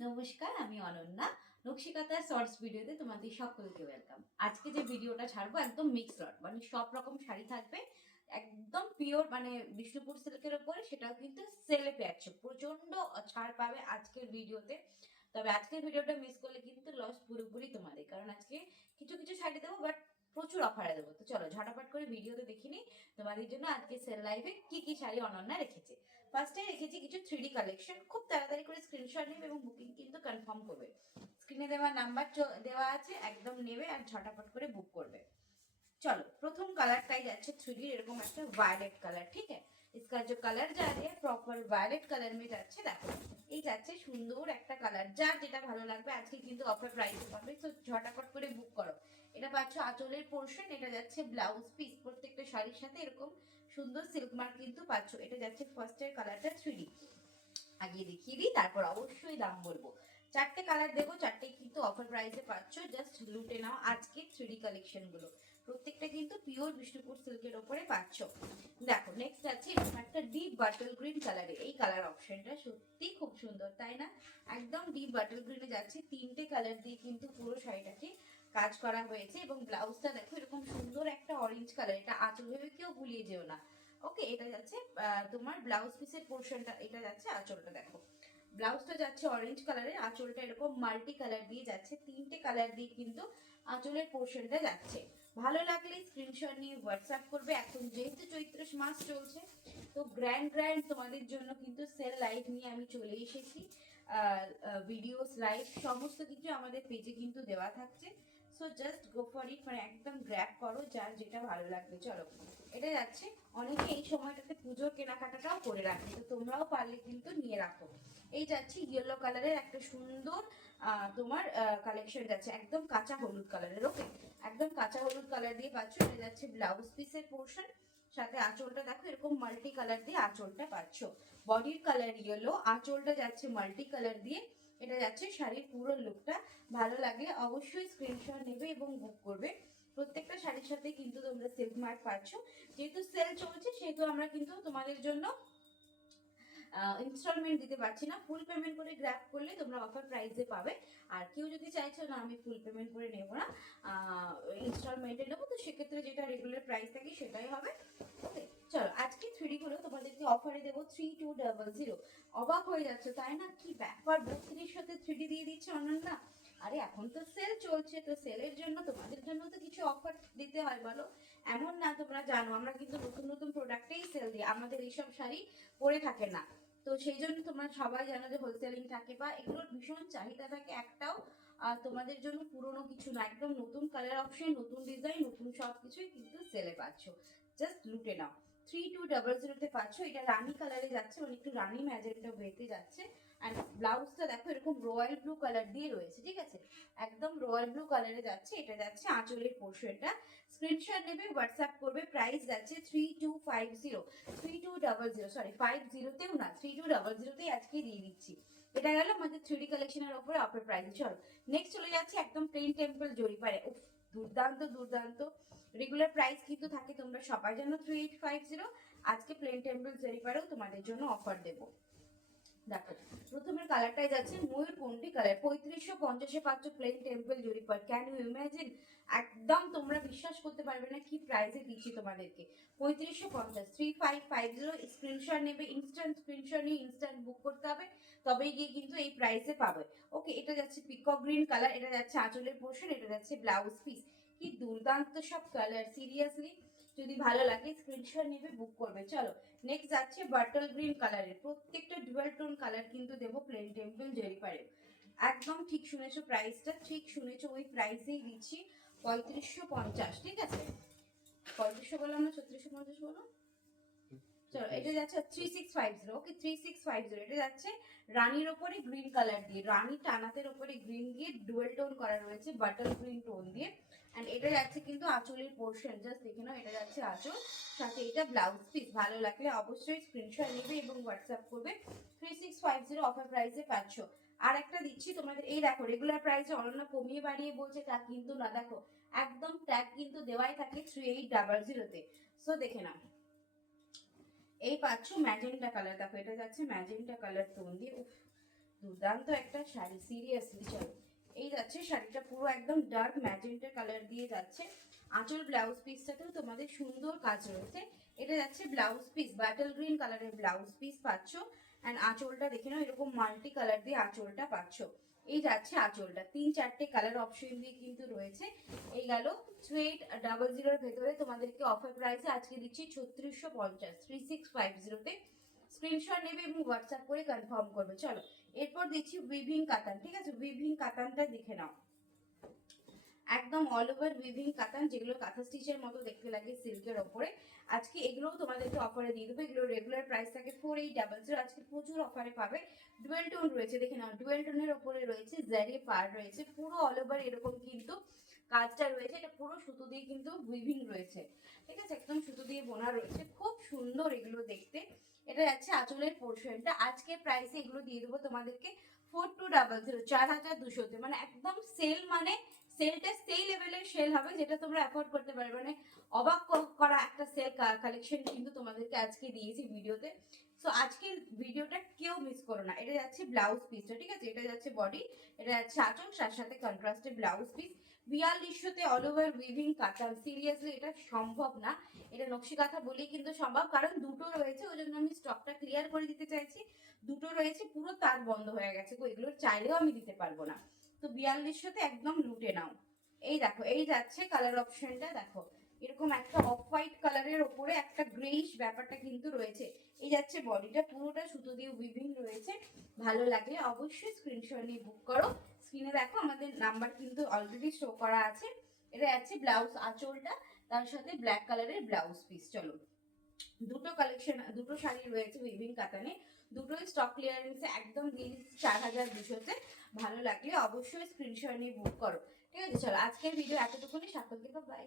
নমস্কার, আমি অনন্যা। নকশিকাঁথার শর্টস ভিডিওতে তোমাদের সকলকে ওয়েলকাম। আজকে যে ভিডিওটা ছাড়বো একদম মিক্স লট, মানে সব রকম শাড়ি থাকবে, একদম পিওর মানে বিষ্ণুপুর সিল্কের উপরে, সেটাও কিন্তু সেলে পাচ্ছ, প্রচন্ড ছাড় পাবে আজকের ভিডিওতে। তবে আজকের ভিডিওটা মিস করলে কিন্তু লস পুরোপুরি তোমাদের, কারণ আজকে কিছু কিছু শাড়ি দেবো, বাট প্রচুর অফারে দেবো। তো চলো ঝটাপট করে ভিডিওতে দেখিনি তোমাদের জন্য আজকে সেল লাইভে কি কি শাড়ি অনন্যা রেখেছে। ফার্স্টে রেখেছি কিছু 3D কালেকশন, খুব তাড়াতাড়ি করে স্ক্রিনশট নেবে এবং বুকিং কিন্তু কনফার্ম করবে। স্ক্রিনে দেওয়া নাম্বার দেওয়া আছে, একদম নেবে আর ঝটাপট করে বুক করবে। चलो प्रथम কালারটাই যাচ্ছে 3D এরকম একটা ভায়োলেট কালার, ঠিক আছে। इसका जो कलर जा रही है प्रॉपर वायलेट कलर में যাচ্ছে, দেখো এই যাচ্ছে সুন্দর একটা কালার, যার যেটা ভালো লাগবে আজকে কিন্তু অফার প্রাইসে পাবে। তো ঝটাপট করে বুক করো। এটা পাচ্ছ আঁচলের পোরশন, এটা যাচ্ছে ব্লাউজ পিস, প্রত্যেকটা শাড়ির সাথে এরকম সুন্দর সিল্ক মার্ক কিন্তু পাচ্ছ। এটা যাচ্ছে ফার্স্টের কালারটা 3D, আগে দেখিয়ে দিই তারপর অবশ্যই দাম বলবো। চারটে কালার দেবো, চারটেই কিন্তু অফার প্রাইসে পাচ্ছ, জাস্ট লুটে নাও আজকে 3D কালেকশন গুলো। প্রত্যেকটা কিন্তু পিওর বিষ্ণুপুর সিল্কের ওপরে পাচ্ছ। দেখো নেক্সট আছে এরকম একটা ডিপ বাটল গ্রিন কালারে, এই কালার অপশনটা সত্যি খুব সুন্দর, তাই না? একদম ডিপ বাটল গ্রিনে যাচ্ছে, তিনটে কালার দিয়ে কিন্তু পুরো শাড়িটাকে কাজ করা হয়েছে এবং ব্লাউজটা দেখো এরকম সুন্দর একটা অরেঞ্জ কালার, এটা আঁচল ভেবে কেউ ভুলিয়ে যেও না। ওকে, এটা যাচ্ছে তোমার ব্লাউজ পিসের পোর্শনটা, এটা যাচ্ছে আঁচলটা, দেখো ব্লাউজটা যাচ্ছে অরেঞ্জ কালারের, আঁচলটা এরকম মাল্টি কালার দিয়ে যাচ্ছে, তিনটে কালার দিয়ে কিন্তু আঁচলের পোর্শনটা যাচ্ছে। ভালো লাগলে স্ক্রিনশট নিয়ে হোয়াটসঅ্যাপ করবে। এখন যেহেতু চৈত্র মাস চলছে, তো গ্র্যান্ড গ্র্যান্ড তোমাদের জন্য কিন্তু সেল লাইভ নিয়ে আমি চলে এসেছি। ভিডিওস লাইভ সমস্ত কিছু আমাদের পেজে কিন্তু দেওয়া থাকছে। So just go for it, মানে একদম গ্র্যাব করো যার যেটা ভালো লাগবে। চলো এটা যাচ্ছে, অনেকে এই সময়টাতে পুজোর কেনাকাটাটাও করে রাখে, তো তোমরাও পারলে কিন্তু নিয়ে রাখো। এই যাচ্ছে ইয়েলো কালারের একটা সুন্দর তোমার কালেকশন যাচ্ছে, একদম কাঁচা হলুদ কালারের। ওকে, একদম কাঁচা হলুদ কালার দিয়ে পাচ্ছ। এটা যাচ্ছে ব্লাউজ পিসের পোর্শন, সাথে আঁচলটা দেখো এরকম মাল্টি কালার দিয়ে আঁচলটা পাচ্ছ। বডির কালার ইয়েলো, আঁচলটা যাচ্ছে মাল্টি কালার দিয়ে। এটা যাচ্ছে শাড়ির পুরো লুকটা। ভালো লাগলে অবশ্যই স্ক্রিনশট নেবে এবং বুক করবে। প্রত্যেকটা শাড়ির সাথে কিন্তু তোমরা সিল্ক মার্ক পাচ্ছ। যেহেতু সেল চলছে সেহেতু আমরা কিন্তু তোমাদের জন্য ইনস্টলমেন্ট দিতে পারছি না, ফুল পেমেন্ট করে গ্র্যাব করলে তোমরা অফার প্রাইসে পাবে। আর কেউ যদি চাইছো না আমি ফুল পেমেন্ট করে নেবো না, ইনস্টলমেন্টে নেবো, তো সেক্ষেত্রে যেটা রেগুলার প্রাইস থাকে সেটাই হবে। ওকে, চলো আজকে 3D গুলো তোমাদেরকে অফারে দেবো 3200। অবাক হয়ে যাচ্ছে তাই না, কি ব্যাপার 3200তে 3D দিয়ে দিচ্ছে অনন্যা। আরে এখন তো সেল চলছে, তো সেলের জন্য তোমাদের জন্য তো কিছু অফার দিতে হয় বলো। এমন না, তোমরা জানো আমরা কিন্তু নতুন নতুন প্রোডাক্টেই সেল দিই, আমাদের এইসব শাড়ি পরে থাকে না। তো সেই জন্য তোমরা সবাই জানো যে হোলসেলিং থাকে বা এগুলোর ভীষণ চাহিদা থাকে। একটাও তোমাদের জন্য পুরনো কিছু না, একদম নতুন কালার অপশন, নতুন ডিজাইন, নতুন সব কিছুই কিন্তু সেলে পাচ্ছ, জাস্ট লুটে নাও। 3200 পাচ্ছ। এটা রানী কালারে যাচ্ছে, মানে একটু রানী ম্যাজেন্টা ওয়েতে যাচ্ছে। আর ব্লাউজটা দেখো এরকম রয়্যাল ব্লু কালার দিয়ে রয়েছে, ঠিক আছে, একদম রয়্যাল ব্লু কালারে যাচ্ছে। এটা যাচ্ছে আঁচলের পোর্শনটা। স্ক্রিনশট নেবে, হোয়াটসঅ্যাপ করবে। প্রাইস যাচ্ছে 3250, 3200, সরি 50তেও না, 3200তেই আজকে দিয়ে দিচ্ছি। এটা গেল আমাদের 3D কালেকশনের উপরে অফার প্রাইস। চলো নেক্সট চলে যাচ্ছে একদম প্লেন টেম্পল জরিপারে। উফ, দুর্দান্ত দুর্দান্ত। রেগুলার প্রাইস কিন্তু থাকে, তোমরা সবাই জানো 3850। আজকে প্লেন টেম্পল জরিপারেও তোমাদের জন্য অফার দেবো। দেখো প্রথমের কালারটাই যাচ্ছে ময়ূরকণ্ঠী কালার, 3550 পাচ্ছ প্লেন টেম্পল জরিপার। Can you imagine? একদম তোমরা বিশ্বাস করতে পারবে না কি প্রাইসে দিচ্ছি তোমাদেরকে। 3550, 3550। স্ক্রিনশট নেবে, ইনস্ট্যান্ট স্ক্রিনশট নিয়ে ইনস্ট্যান্ট বুক করতে হবে, তবেই গিয়ে কিন্তু এই প্রাইসে পাবে। ওকে, এটা যাচ্ছে পিকক গ্রিন কালার, এটা যাচ্ছে আঁচলের পোর্শন, এটা যাচ্ছে ব্লাউজ পিস। কি দুর্দান্ত সব কালার, সিরিয়াসলি যদি ভালো লাগে স্ক্রিনশট নেবে, বুক করবে। চলো নেক্সট যাচ্ছে বাটল গ্রিন কালারের, প্রত্যেকটা ডুয়াল টোন কালার কিন্তু দেবো প্লেন টেম্পল জরিপারে। একদম ঠিক শুনেছো, প্রাইসটা ঠিক শুনেছো, ওই প্রাইসেই দিচ্ছি 3550, ঠিক আছে। 3500 বললাম না, 3650 বলো। চলো এটা যাচ্ছে 3650। ওকে, 3650। এটা যাচ্ছে রানীর ওপরে গ্রিন কালার দিয়ে, রানী টানাতের ওপরে গ্রিন দিয়ে ডুয়েল টোন করা রয়েছে বাটল গ্রিন টোন দিয়ে। এন্ড এটা যাচ্ছে কিন্তু আঁচলের পোর্শন, জাস্ট দেখে নাও, এটা যাচ্ছে আঁচল, সাথে এটা ব্লাউজ পিস। ভালো লাগলে অবশ্যই স্ক্রিনশট নেবে এবং হোয়াটসঅ্যাপ করবে। 3650 অফার প্রাইসে পাচ্ছ। আর একটা দিচ্ছি তোমাদের, এই দেখো রেগুলার প্রাইসে অনন্য কমিয়ে বাড়িয়ে বলছে তা কিন্তু না, দেখো একদম ট্যাগ কিন্তু দেওয়াই থাকে 3800তে। সো দেখে নাও, এই পাচ্ছ ম্যাজেন্টা কালার। দেখো এটা যাচ্ছে ম্যাজেন্টা কালার টোন দিয়ে। উফ, দুর্দান্ত একটা শাড়ি, সিরিয়াসলি। চলো, এই যাচ্ছে শাড়িটা, পুরো একদম ডার্ক ম্যাজেন্টা কালার দিয়ে যাচ্ছে। আঁচল ব্লাউজ পিসটাতেও তোমাদের সুন্দর কাজ রয়েছে। এটা যাচ্ছে ব্লাউজ পিস, ব্যাটল গ্রিন কালারের ব্লাউজ পিস পাচ্ছ। অ্যান্ড আঁচলটা দেখে নাও, এরকম মাল্টি কালার দিয়ে আঁচলটা পাচ্ছ। এই যাচ্ছে আঁচলটা, 3-4টে কালার অপশন দিয়ে কিন্তু রয়েছে। এই গেল 2800 ভেতরে তোমাদেরকে অফার প্রাইসে আজকে দিচ্ছি 3650, 3650-তে। স্ক্রিনশট নেবে এবং হোয়াটসঅ্যাপ করে কনফার্ম করবে। চলো, এরপর দিচ্ছি উইভিং কাতান। ঠিক আছে, উইভিং কাতানটা দেখে নাও, একদম অল ওভার উইভিং কাতান, যেগুলো কাঁথা স্টিচের মতো দেখতে লাগে সিল্কের ওপরে। আজকে এগুলোও তোমাদেরকে অফারে দিয়ে দেবো। এগুলো রেগুলার প্রাইস থাকে 4800, আজকে প্রচুর অফারে পাবে। ডুয়েল টোন রয়েছে, দেখে নাও, ডুয়েল টোনের ওপরে রয়েছে জারি পার রয়েছে, পুরো অল ওভার এরকম কিন্তু কাজটা রয়েছে। এটা পুরো সুতো দিয়ে কিন্তু উইভিং রয়েছে, ঠিক আছে, একদম সুতো দিয়ে বোনা রয়েছে, খুব সুন্দর এগুলো দেখতে। এটা যাচ্ছে আঁচলের পোর্শনটা। আজকে প্রাইসে এগুলো দিয়ে দেবো তোমাদেরকে 4200, 4200-তে। মানে একদম সেল, মানে সেলটা সেই লেভেলের সেল হবে যেটা তোমরা অ্যাফোর্ড করতে পারবে। মানে অবাক করা একটা সেল কালেকশন কিন্তু তোমাদেরকে আজকে দিয়েছি ভিডিওতে। সো আজকের ভিডিওটা কেউ মিস করো না। এটা যাচ্ছে ব্লাউজ পিসটা, ঠিক আছে, এটা যাচ্ছে বডি, এটা যাচ্ছে আঁচল, তার সাথে কন্ট্রাস্টে ব্লাউজ পিস। 4200-তে অল ওভার উইভিং কাতান। সিরিয়াসলি এটা সম্ভব না, এটা নকশি কাঁথা বলেই কিন্তু সম্ভব, কারণ দুটো রয়েছে, ওই জন্য আমি স্টকটা ক্লিয়ার করে দিতে চাইছি। দুটো রয়েছে, পুরো তার বন্ধ হয়ে গেছে, এগুলো চাইলেও আমি দিতে পারবো না। তো 4200-তে একদম লুটে নাও। এই দেখো, এই যাচ্ছে কালার অপশনটা, দেখো এরকম একটা অফ হোয়াইট কালারের ওপরে একটা গ্রেইশ ব্যাপারটা কিন্তু রয়েছে। এই যাচ্ছে বডিটা, পুরোটা সুতো দিয়ে উইভিং রয়েছে। ভালো লাগলে অবশ্যই স্ক্রিনশট নিয়ে বুক করো। স্ক্রিনে দেখো আমাদের নাম্বার কিন্তু অলরেডি শো করা আছে। এটা যাচ্ছে ব্লাউজ আঁচলটা, তার সাথে ব্ল্যাক কালারের ব্লাউজ পিস। চলো, দুটো কালেকশন, দুটো শাড়ি রয়েছে উইভিং কাতানে, দুটোই স্টক ক্লিয়ারেন্সে একদম দিয়ে 4200-তে। ভালো লাগলে অবশ্যই স্ক্রিনশট নিয়ে বুক করো। ঠিক আছে, চলো আজকের ভিডিও এতটুকুনি, সকলকে বাই।